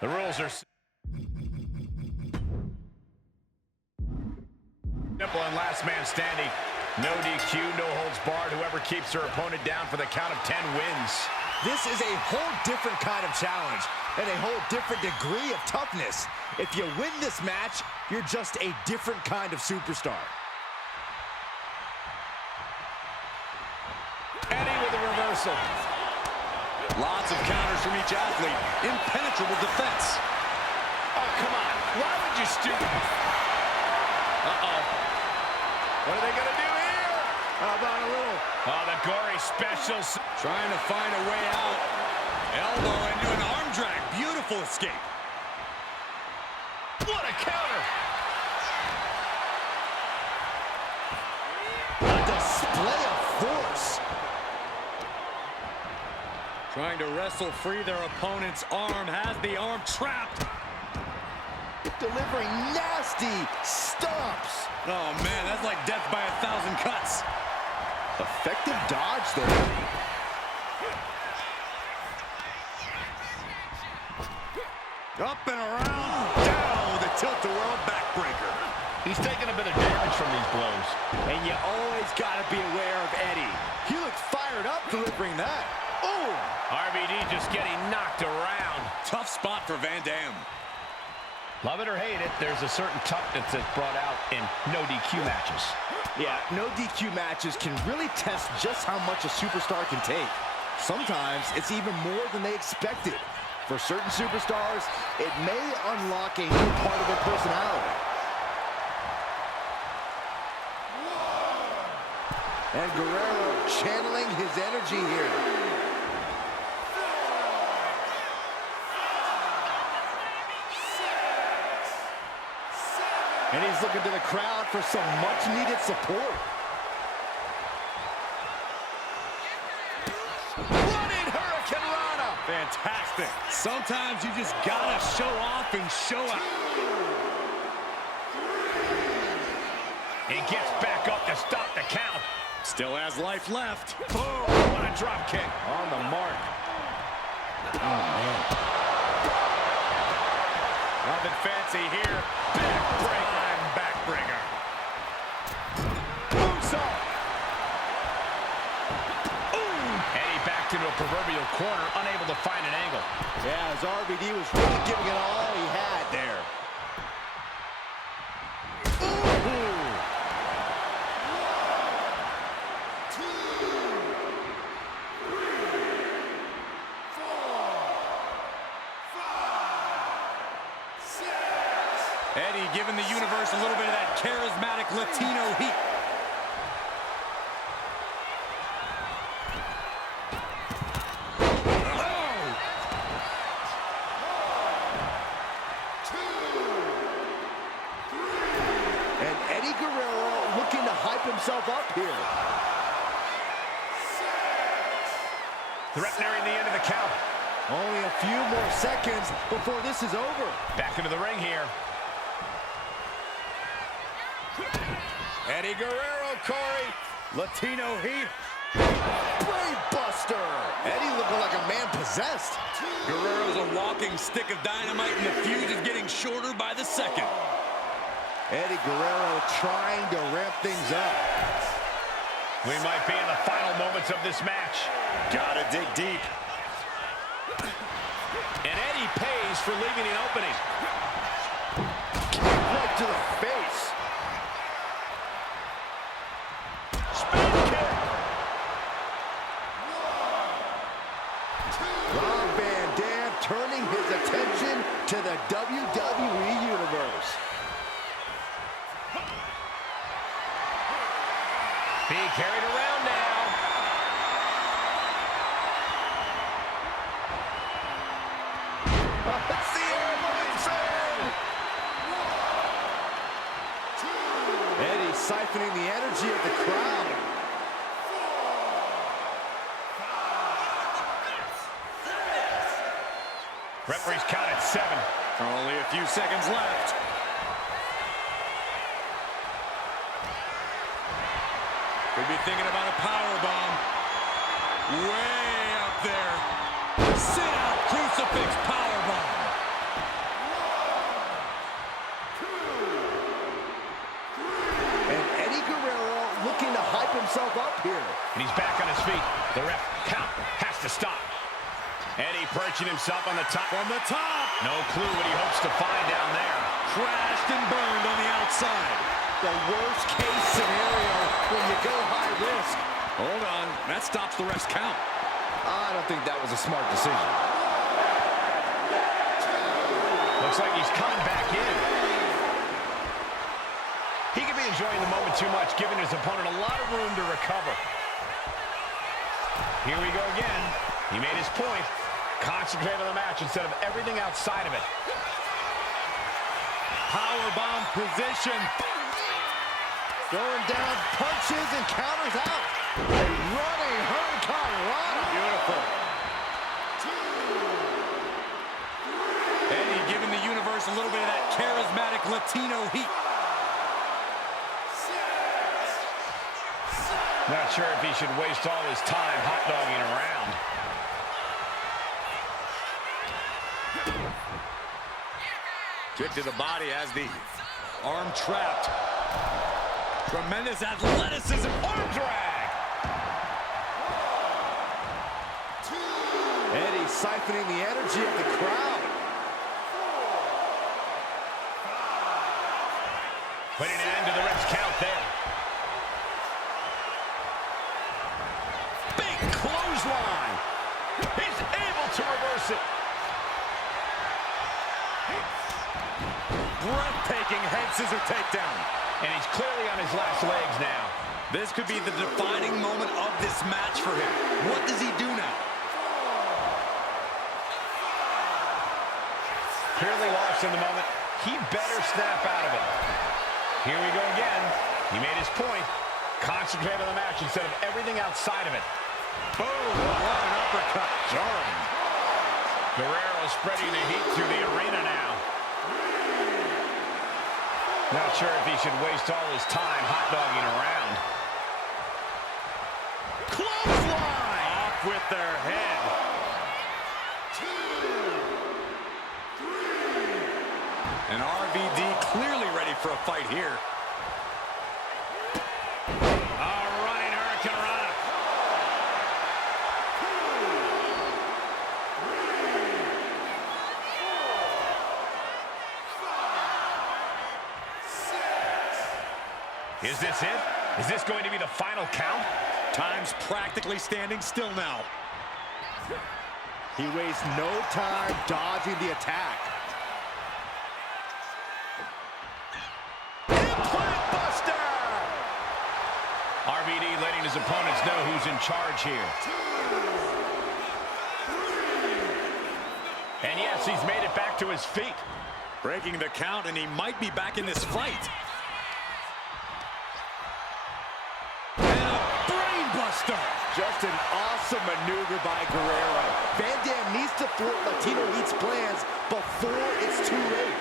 The rules are simple and last man standing. No DQ, no holds barred. Whoever keeps their opponent down for the count of 10 wins. This is a whole different kind of challenge and a whole different degree of toughness. If you win this match, you're just a different kind of superstar. Eddie with a reversal. Lots of counters from each athlete. Impenetrable defense. Oh, come on. Why would you stoop? Uh-oh. What are they going to do here? How about a little? Oh, the gory specials. Trying to find a way out. Elbow into an arm drag. Beautiful escape. What a counter. A display of force. Trying to wrestle free their opponent's arm. Has the arm trapped. Delivering nasty stomps. Oh, man, that's like death by 1,000 cuts. Effective dodge there. Up and around. Down with a tilt-a-whirl backbreaker. He's taking a bit of damage from these blows. And you always got to be aware of Eddie. He looks fired up delivering that. Oh! RVD just getting knocked around. Tough spot for Van Dam. Love it or hate it, there's a certain toughness that's brought out in no DQ matches. Yeah, no DQ matches can really test just how much a superstar can take. Sometimes it's even more than they expected. For certain superstars, it may unlock a new part of their personality. And Guerrero channeling his energy here. And he's looking to the crowd for some much-needed support. Running Hurricane Rana. Fantastic. Sometimes you just gotta show off and show out. He gets back up to stop the count. Still has life left. Oh, what a drop kick. On the mark. Oh, man. Nothing fancy here. Backbreaker. Backbreaker. Moonsault. Eddie backed into a proverbial corner, unable to find an angle. Yeah, as RVD was really giving it all he had there. Eddie giving the universe a little bit of that charismatic Latino heat. And Eddie Guerrero looking to hype himself up here. Threatening the end of the count. Only a few more seconds before this is over. Back into the ring here. Eddie Guerrero, Corey. Latino heat. Brain buster. Eddie looking like a man possessed. Guerrero's a walking stick of dynamite, and the fuse is getting shorter by the second. Eddie Guerrero trying to ramp things up. We might be in the final moments of this match. Gotta dig deep. And Eddie pays for leaving an opening. Right to the face. Spin kick. Rob Van Dam turning his attention to the WWE Universe. Being carried around now. It's the airline fan. Eddie siphoning the energy of the crowd. Referee's count at 7. Only a few seconds left. Could be thinking about a powerbomb. Way up there. Sit out crucifix powerbomb. launching himself on the top. From the top. No clue what he hopes to find down there. Crashed and burned on the outside. The worst case scenario when you go high risk. Hold on. That stops the ref's count. I don't think that was a smart decision. Looks like he's coming back in. He could be enjoying the moment too much, giving his opponent a lot of room to recover. Here we go again. He made his point. Concentrate on the match instead of everything outside of it. Powerbomb position. Throwing down punches and counters out. A running hurricanrana. Beautiful. Eddie giving the universe a little bit of that charismatic Latino heat. Not sure if he should waste all his time hot-dogging around. Kick to the body as the arm trapped. Tremendous athleticism. Arm drag! Eddie siphoning the energy of the crowd. Putting an end to the ref's count there. Big clothesline. He's able to reverse it. Breathtaking head scissor takedown. And he's clearly on his last legs now. This could be the defining moment of this match for him. What does he do now? Clearly lost in the moment. He better snap out of it. Here we go again. He made his point. Concentrate on the match instead of everything outside of it. Boom! What an uppercut. Jarring. Guerrero spreading the heat through the arena now. Not sure if he should waste all his time hot-dogging around. Clothesline! Off with their head. 2, 3. And RVD clearly ready for a fight here. A running hurricanrana. 2, 3. Is this it? Is this going to be the final count? Time's practically standing still now. He wastes no time dodging the attack. Implant Buster! RVD letting his opponents know who's in charge here. 2, 3. And yes, he's made it back to his feet. Breaking the count, and he might be back in this fight. Just an awesome maneuver by Guerrero. Van Dam needs to thwart Latino Heat's plans before it's too late.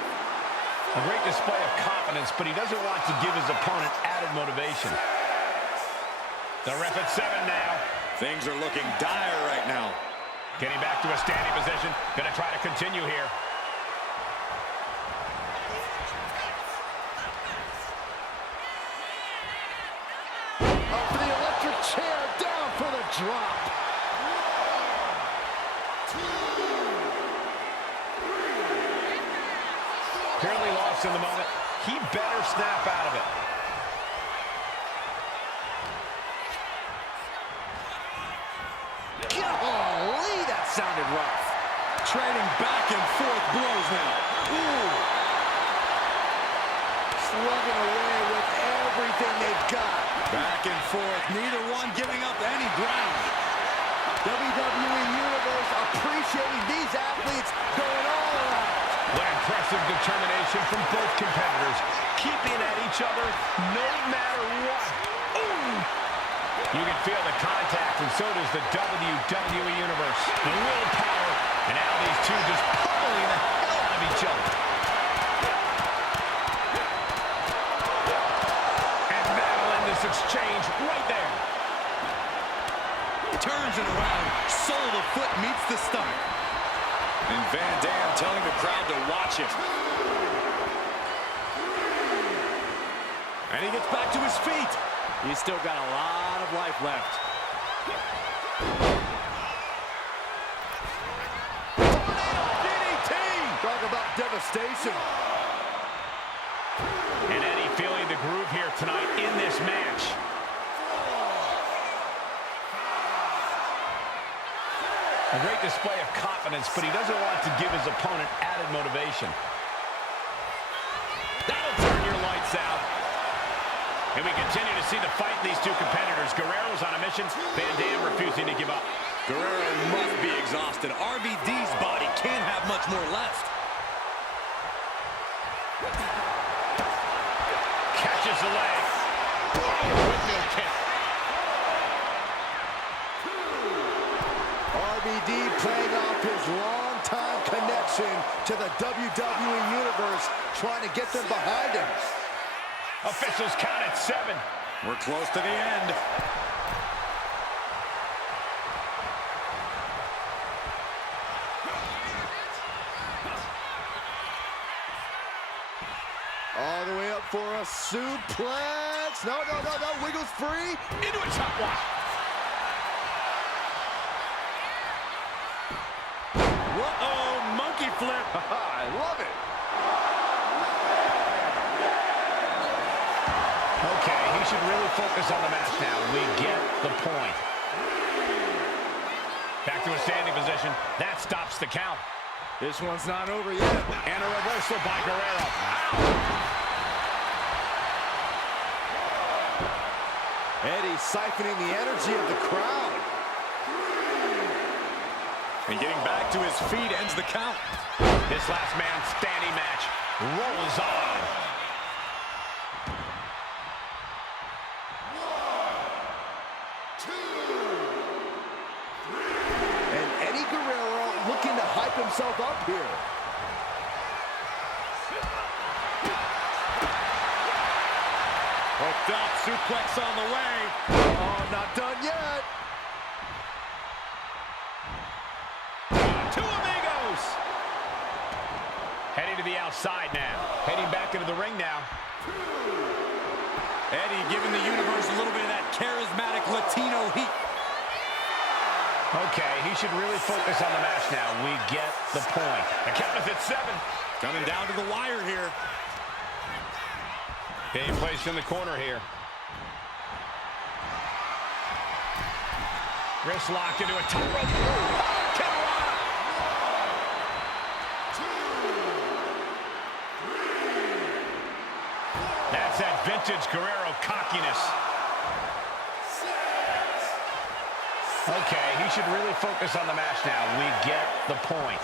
A great display of confidence, but he doesn't want to give his opponent added motivation. The ref at 7 now. Things are looking dire right now. Getting back to a standing position. Gonna try to continue here. Up for the electric chair, down for the drop. 2, 3. Clearly lost in the moment. He better snap out of it. Golly, that sounded rough. Trading back and forth blows now. Ooh. Slugging away with everything they've got. Back and forth, neither one giving up any ground. WWE Universe appreciating these athletes going all around. What impressive determination from both competitors, keeping at each other no matter what. Ooh. You can feel the contact, and so does the WWE Universe. The willpower, and now these two just pummeling the hell out of each other. And that'll end this exchange right there. Turns it around, sole of the foot meets the stomach. And Van Dam telling the crowd to watch it. And he gets back to his feet. He's still got a lot of life left. devastation. And Eddie feeling the groove here tonight in this match. A great display of confidence, but he doesn't want to give his opponent added motivation. That'll turn your lights out. And we continue to see the fight in these two competitors. Guerrero's on a mission, Van Dam refusing to give up. Guerrero must be exhausted. RVD's body can't have much more left. Catches the leg. Windmill kick. RVD playing off his long-time connection to the WWE Universe, trying to get them behind him. Officials count at 7. We're close to the end. All the way up for a suplex. No, wiggles free. Into a top one. Whoa, monkey flip. I love it. Okay, he should really focus on the match now. We get the point. Back to a standing position. That stops the count. This one's not over yet. And a reversal by Guerrero. Ow! Eddie siphoning the energy of the crowd. And getting back to his feet ends the count. This last man standing match rolls on. And Eddie Guerrero looking to hype himself up here. Hooked up, suplex on the way. Oh, not done yet. Two amigos. Heading to the outside now. Heading back into the ring now. Eddie giving the universe a little bit of that charismatic Latino heat. Okay, he should really focus on the match now. We get the point. The count is at 7. Coming down to the wire here. Being placed in the corner here. Wrist locked into a top rope. That's that vintage Guerrero cockiness. Okay, he should really focus on the match now. We get the point.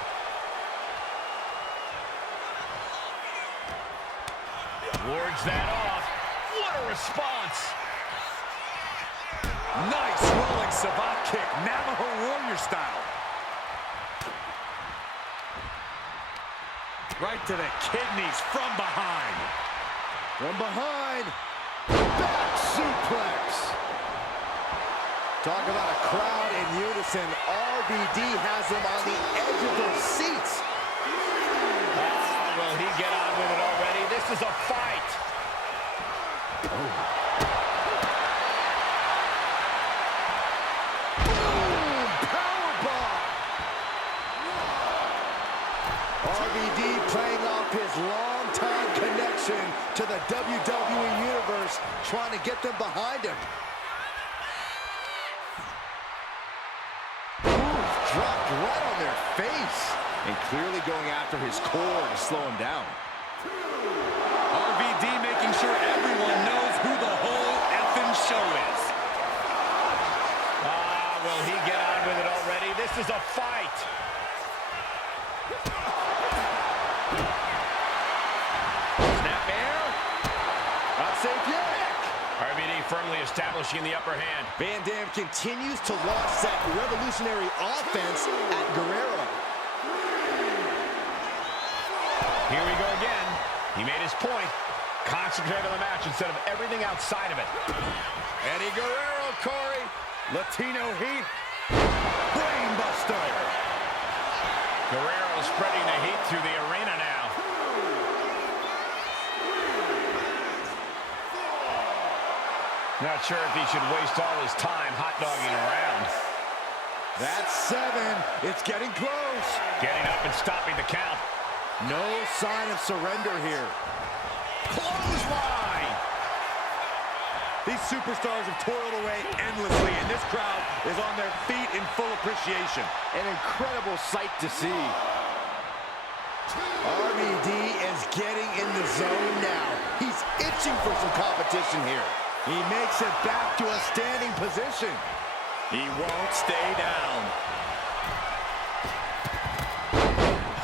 Wards that off. What a response. Nice rolling savate kick, Navajo Warrior style. Right to the kidneys from behind. From behind. Back suplex. Talk about a crowd in unison. RVD has them on the edge of their seats. Will he get on with it already? This is a fight. Boom, powerbomb. RVD playing off his longtime connection to the WWE Universe, trying to get them behind him. Dropped right on their face. And clearly going after his core to slow him down. RVD making sure everyone knows who the whole effing show is. Will he get on with it already? This is a fight. Snap air. Not safe yet. RVD firmly establishing the upper hand. Van Dam continues to launch that revolutionary offense at Guerrero. Here we go again. He made his point. Concentrate on the match instead of everything outside of it. Eddie Guerrero, Corey. Latino heat. Brainbuster. Guerrero spreading the heat through the arena now. Not sure if he should waste all his time hot-dogging around. That's 7. It's getting close. Getting up and stopping the count. No sign of surrender here. Clothesline! These superstars have toiled away endlessly, and this crowd is on their feet in full appreciation. An incredible sight to see. RVD is getting in the zone now. He's itching for some competition here. He makes it back to a standing position. He won't stay down.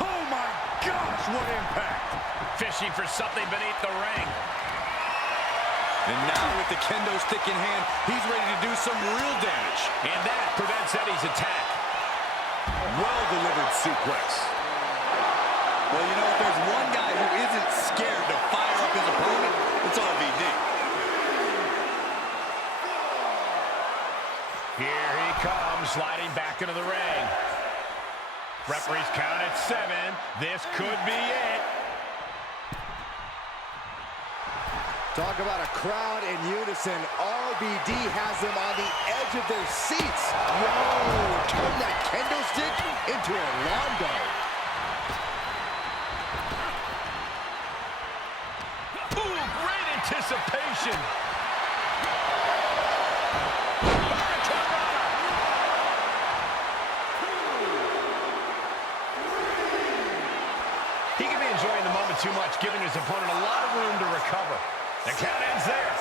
Oh my gosh, what impact! Fishing for something beneath the ring. And now with the kendo stick in hand, he's ready to do some real damage. And that prevents Eddie's attack. Well-delivered suplex. Well, you know, if there's one guy who isn't scared to fire up his opponent, it's RVD. Here he comes, sliding back into the ring. Referee's count at 7. This could be it. Talk about a crowd in unison. RVD has them on the edge of their seats. Whoa! Turn that kendo stick into a rondo. Ooh, great anticipation. He can be enjoying the moment too much, giving his opponent a lot of room to recover. The count ends there.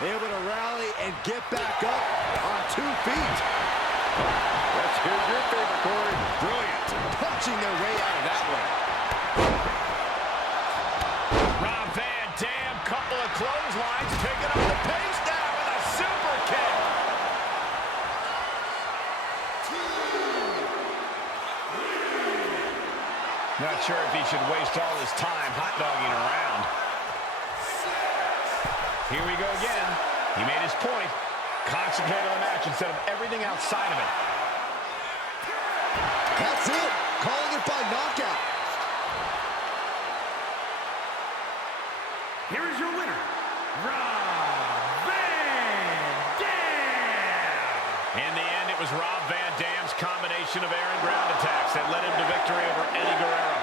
Able to rally and get back up on 2 feet. Here's your favorite, Corey. Brilliant. Punching their way out of that one. Rob Van Dam, couple of clotheslines, picking up the pace now with a super kick. Not sure if he should waste all his time hot-dogging around. Here we go again. He made his point. Concentrate on the match instead of everything outside of it. That's it. Calling it by knockout. Here is your winner, Rob Van Dam. In the end, it was Rob Van Dam's combination of air and ground attacks that led him to victory over Eddie Guerrero.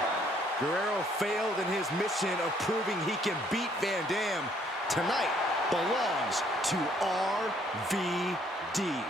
Guerrero failed in his mission of proving he can beat Van Dam. Tonight belongs to RVD.